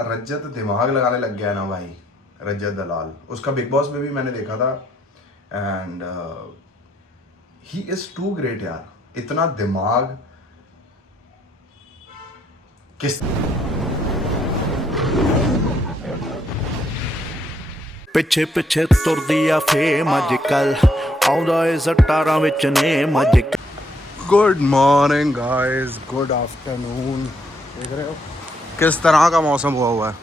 रज्जत दिमाग लगाने लग गया है ना भाई, रज्जत दलाल। उसका बिग बॉस में भी मैंने देखा था and he is too great यार। इतना दिमाग किस ਪਿੱਛੇ ਪਿੱਛੇ ਤੁਰਦੀ ਆ ਫੇਮ ਅੱਜ ਕੱਲ ਆਉਂਦਾ ਏ ਸਟਾਰਾਂ ਵਿੱਚ ਨੇਮ ਅੱਜ। Good morning guys, good afternoon. देख रहे हो किस तरह का मौसम हुआ है।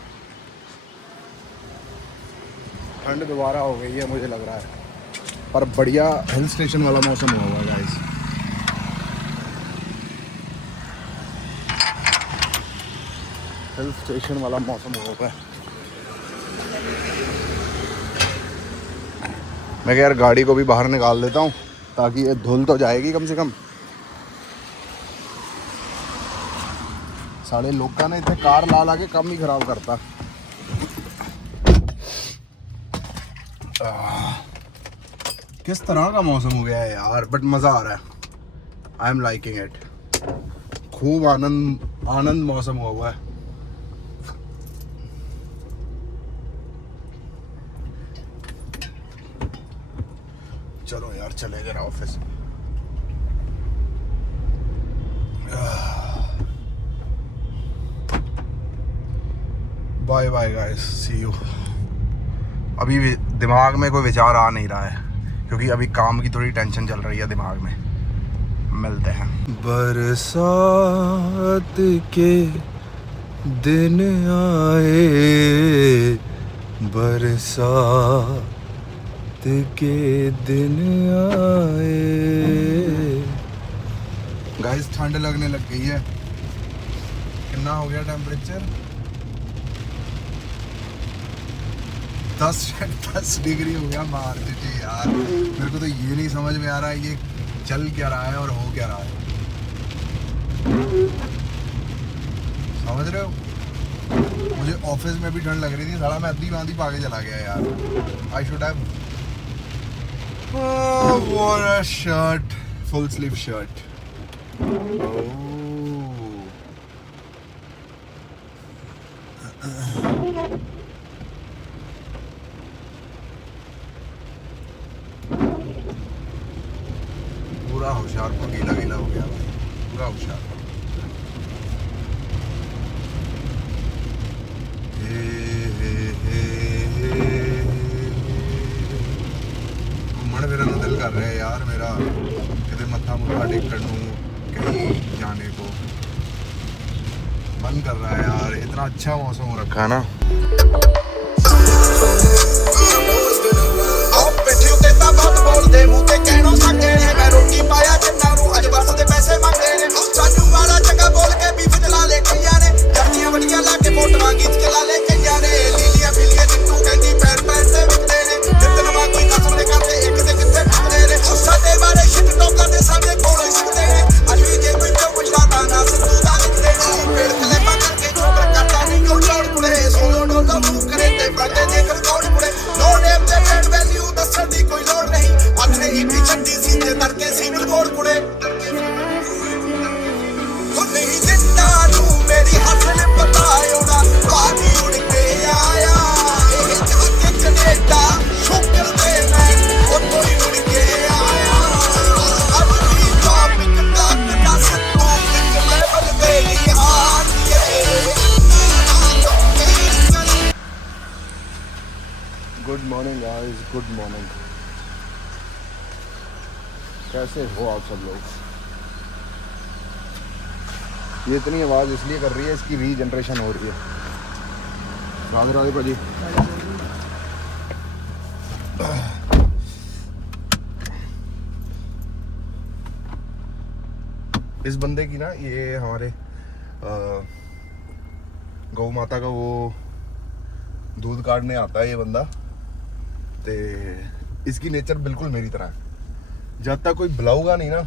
ठंड दोबारा हो गई है मुझे लग रहा है, पर बढ़िया हिल स्टेशन वाला मौसम हुआ है गाइस। हिल स्टेशन वाला मौसम हुआ है। मैं क्या यार गाड़ी को भी बाहर निकाल देता हूँ ताकि ये धुल तो जाएगी कम से कम। साढ़े लोग ने इतने कार ला ला के कम ही खराब करता। किस तरह का मौसम हो गया है यार, बट मज़ा आ रहा है। I am liking it. खूब आनंद मौसम हुआ है। चलो यार चले जरा office. Bye bye guys, see you. अभी दिमाग में कोई विचार आ नहीं रहा है क्योंकि अभी काम की थोड़ी टेंशन चल रही है दिमाग में। मिलते हैं। बरसात के दिन आए, बरसात के दिन आए। गाइस ठंड लगने लग गई है। कितना हो गया टेम्परेचर? 10 डिग्री हो गया मार्च जी यार। मेरे को तो ये नहीं समझ में आ रहा है ये चल क्या रहा है और हो क्या रहा है। समझ रहे हो? मुझे ऑफिस में भी ठंड लग रही थी, साला मैं अद्धी बांधी पाके चला गया यार। I should have war a shirt, full sleeve shirt. पूरा होशियारपुर गीला गीला हो गया भाई, पूरा होशियारपुर। घूमन फिरन का दिल कर रहा है यार मेरा, कितने मत्था मुत्था टेकन कहीं जाने को मन कर रहा है यार। इतना अच्छा मौसम हो रखा है ना। Good morning guys, good morning. कैसे हो आप सब लोग? ये इतनी आवाज़ इसलिए कर रही है, इसकी रीजनरेशन हो रही है। राधे राधे भाजी। इस बंदे की ना, ये हमारे गौ माता का वो दूध काटने आता है ये बंदा। ते इसकी नेचर बिल्कुल मेरी तरह है। जब तक कोई बुलाऊगा नहीं ना,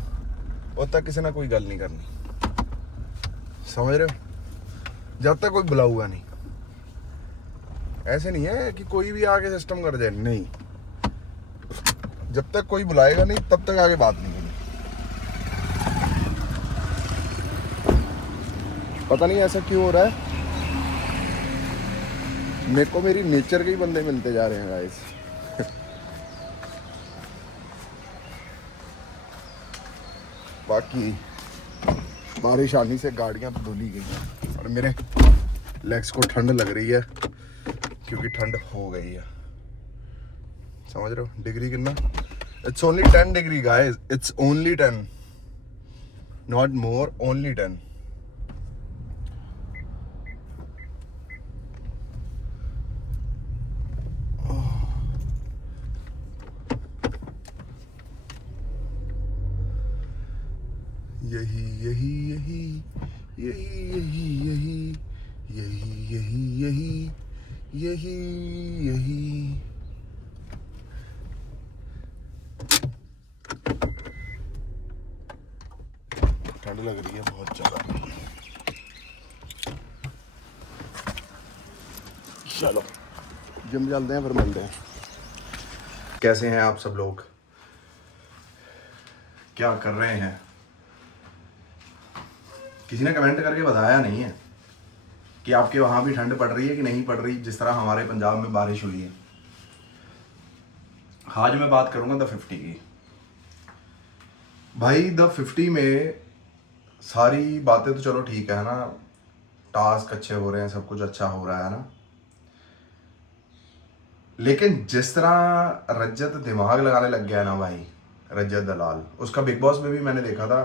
उद तक किसी ना कोई गल नहीं करनी। समझ रहे हो? जब तक कोई बुलाऊगा नहीं। ऐसे नहीं है कि कोई भी आके सिस्टम कर जाए, नहीं। जब तक कोई बुलाएगा नहीं तब तक आगे बात नहीं होगी। पता नहीं ऐसा क्यों हो रहा है। मेरे को मेरी नेचर के ही बंदे मिलते जा रहे हैं गाइस। बाकी बारिश आने से गाड़ियां तो धुली गई और मेरे लेग्स को ठंड लग रही है क्योंकि ठंड हो गई है। समझ रहे हो डिग्री कितना? It's only 10 degree guys, it's only 10, not more, only 10। यही यही यही यही यही यही यही यही यही यही यही। ठंड लग रही है बहुत ज्यादा। चलो जिम चलते हैं, फिर मिलते हैं। कैसे हैं आप सब लोग? क्या कर रहे हैं? किसी ने कमेंट करके बताया नहीं है कि आपके वहां भी ठंड पड़ रही है कि नहीं पड़ रही, जिस तरह हमारे पंजाब में बारिश हुई है। आज मैं बात करूंगा द 50 की। भाई द 50 में सारी बातें तो चलो ठीक है ना, टास्क अच्छे हो रहे हैं, सब कुछ अच्छा हो रहा है ना, लेकिन जिस तरह रज्जत दिमाग लगाने लग गया है ना भाई, रज्जत दलाल, उसका बिग बॉस में भी मैंने देखा था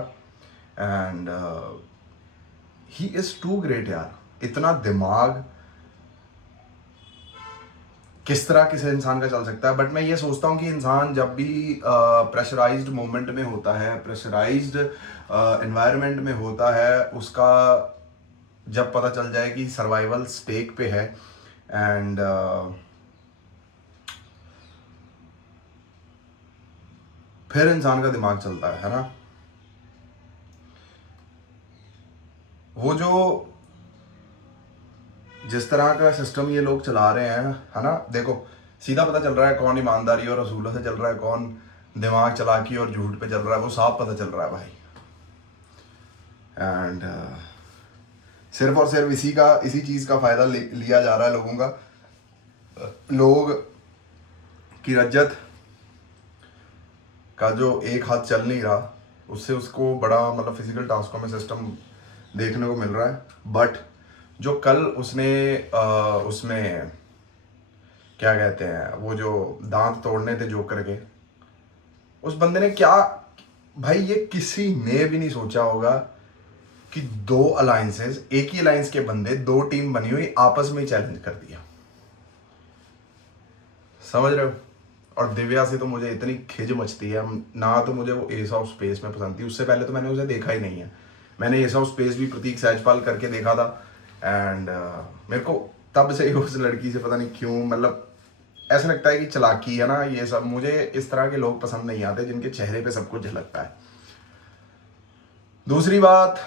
and he is too great यार। इतना दिमाग किस तरह किसी इंसान का चल सकता है। बट मैं ये सोचता हूँ कि इंसान जब भी प्रेशराइज्ड मोमेंट में होता है, प्रेशराइज्ड एनवायरनमेंट में होता है, उसका जब पता चल जाए कि सर्वाइवल स्टेक पे है एंड फिर इंसान का दिमाग चलता है ना। वो जो जिस तरह का सिस्टम ये लोग चला रहे हैं है ना, देखो सीधा पता चल रहा है कौन ईमानदारी और रसूलों से चल रहा है, कौन दिमाग चलाकी और झूठ पे चल रहा है, वो साफ पता चल रहा है भाई। एंड सिर्फ और सिर्फ इसी चीज का फायदा लिया जा रहा है लोगों का। लोग की रज्जत का जो एक हाथ चल नहीं रहा, उससे उसको बड़ा मतलब फिजिकल टास्कों में सिस्टम देखने को मिल रहा है। बट जो कल उसने उसमें क्या कहते हैं, वो जो दांत तोड़ने थे जोकर के, उस बंदे ने क्या भाई, ये किसी ने भी नहीं सोचा होगा कि दो अलायंसेस, एक ही अलायंस के बंदे, दो टीम बनी हुई, आपस में ही चैलेंज कर दिया। समझ रहे हो? और दिव्या से तो मुझे इतनी खिज मचती है ना, तो मुझे वो एस ऑफ स्पेस में पसंद थी, उससे पहले तो मैंने उसे देखा ही नहीं है। मैंने एस ऑफ स्पेस भी प्रतीक सहजपाल करके देखा था एंड मेरे को तब से ही उस लड़की से पता नहीं क्यों मतलब ऐसा लगता है कि चालाकी है ना ये सब। मुझे इस तरह के लोग पसंद नहीं आते जिनके चेहरे पे सब कुछ झलकता है। दूसरी बात,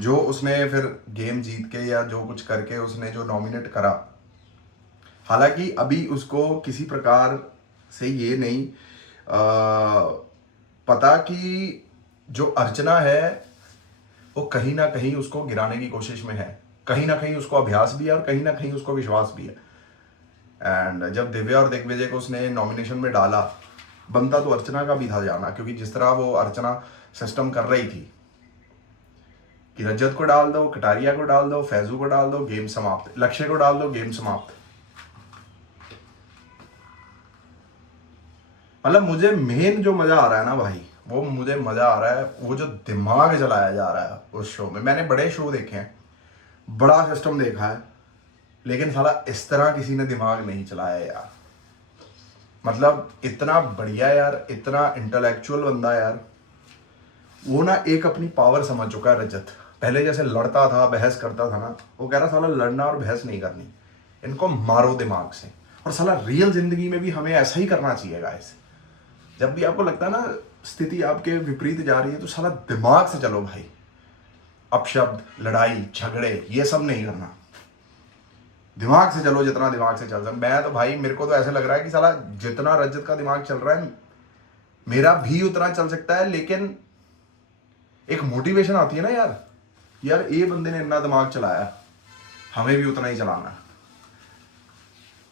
जो उसने फिर गेम जीत के या जो कुछ करके उसने जो नॉमिनेट करा, हालांकि अभी उसको किसी प्रकार से ये नहीं पता कि जो अर्चना है वो कहीं ना कहीं उसको गिराने की कोशिश में है, कहीं ना कहीं उसको अभ्यास भी है और कहीं ना कहीं उसको विश्वास भी है। एंड जब दिव्या और दिग्विजय को उसने नॉमिनेशन में डाला, बनता तो अर्चना का भी था जाना, क्योंकि जिस तरह वो अर्चना सिस्टम कर रही थी कि रजत को डाल दो, कटारिया को डाल दो, फैजू को डाल दो, गेम समाप्त, लक्ष्य को डाल दो, गेम समाप्त। मतलब मुझे मेन जो मजा आ रहा है ना भाई, वो मुझे मजा आ रहा है वो जो दिमाग जलाया जा रहा है उस शो में। मैंने बड़े शो देखे हैं, बड़ा सिस्टम देखा है, लेकिन साला इस तरह किसी ने दिमाग नहीं चलाया यार। मतलब इतना बढ़िया यार, इतना इंटेलेक्चुअल बंदा यार। वो ना एक अपनी पावर समझ चुका है रजत। पहले जैसे लड़ता था, बहस करता था ना, वो कह रहा साला लड़ना और बहस नहीं करनी, इनको मारो दिमाग से। और साला रियल जिंदगी में भी हमें ऐसा ही करना चाहिए गाइस। जब भी आपको लगता है ना स्थिति आपके विपरीत जा रही है, तो साला दिमाग से चलो भाई। अपशब्द, लड़ाई, झगड़े, ये सब नहीं करना, दिमाग से चलो, जितना दिमाग से चल सकता। मैं तो भाई, मेरे को तो ऐसा लग रहा है कि साला जितना रजत का दिमाग चल रहा है, मेरा भी उतना चल सकता है। लेकिन एक मोटिवेशन आती है ना यार, ये बंदे ने इतना दिमाग चलाया, हमें भी उतना ही चलाना है।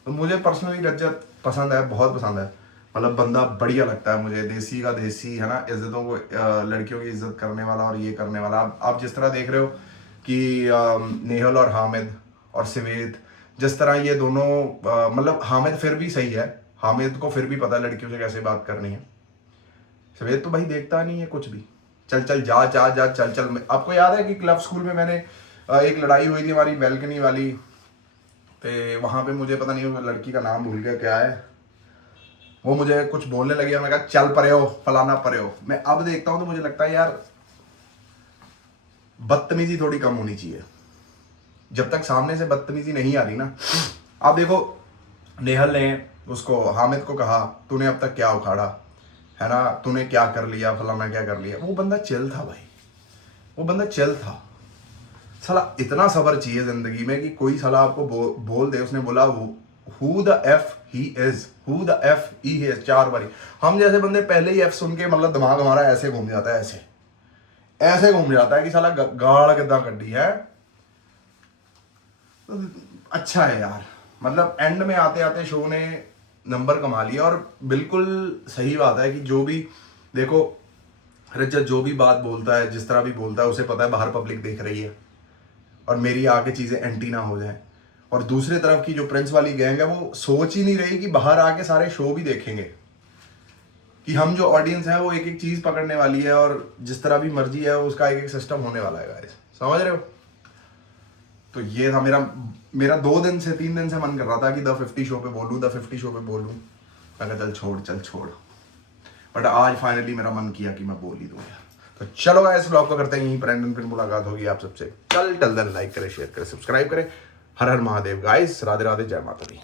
तो मुझे पर्सनली रजत पसंद है, बहुत पसंद है। मतलब बंदा बढ़िया लगता है मुझे, देसी का देसी है ना, इज्जतों को लड़कियों की इज्जत करने वाला और ये करने वाला। आप जिस तरह देख रहे हो कि नेहल और हामिद और सिवेद, जिस तरह ये दोनों मतलब हामिद फिर भी सही है, हामिद को फिर भी पता है लड़कियों से कैसे बात करनी है। सिवेद तो भाई देखता नहीं है कुछ भी, चल चल जा जा जा चल चल। आपको याद है कि क्लब स्कूल में मैंने एक लड़ाई हुई थी हमारी बैल्कनी वाली, तो वहाँ पे मुझे पता नहीं वो लड़की का नाम भूल गया क्या है, वो मुझे कुछ बोलने लगी और मैं कहा चल परे हो, फलाना परे हो। मैं अब देखता हूँ तो मुझे लगता है यार बदतमीजी थोड़ी कम होनी चाहिए। जब तक सामने से बदतमीजी नहीं आ रही ना, आप देखो नेहल ने उसको हामिद को कहा तूने अब तक क्या उखाड़ा है ना, तूने क्या कर लिया, फलाना क्या कर लिया। वो बंदा चिल था भाई, वो बंदा चिल था। साला इतना सब्र चाहिए जिंदगी में कि कोई साला आपको बोल दे, उसने बोला who the F he is, who the F he is 4 बारी। हम जैसे बंदे पहले ही एफ सुन के मतलब दिमाग हमारा ऐसे घूम जाता है, ऐसे ऐसे घूम जाता है कि साला गाड़ कितना कड्डी है। अच्छा है यार, मतलब एंड में आते आते शो ने नंबर कमा लिया। और बिल्कुल सही बात है कि जो भी देखो रजत जो भी बात बोलता है, जिस तरह भी बोलता है, उसे पता है बाहर पब्लिक देख रही है और मेरी आके चीज़ें एंटी ना हो जाए। और दूसरी तरफ की जो प्रिंस वाली गैंग है वो सोच ही नहीं रही कि बाहर आके सारे शो भी देखेंगे, कि हम जो ऑडियंस है वो एक एक चीज़ पकड़ने वाली है और जिस तरह भी मर्जी है उसका एक एक सिस्टम होने वाला है गाइस, समझ रहे हो। तो ये था मेरा 2 दिन से 3 दिन से मन कर रहा था कि द 50 शो पे बोलूँ, द 50 शो पे बोलूँ। मैं कहा चल छोड़, बट आज फाइनली मेरा मन किया कि मैं बोल ही दूँ यार। तो चलो गाइस व्लॉग को करते हैं यहीं पर एंड, फिर मुलाकात होगी आप सबसे कल। टिल देन लाइक करें, शेयर करें, सब्सक्राइब करें। हर हर महादेव गाइस, राधे राधे, जय माता दी।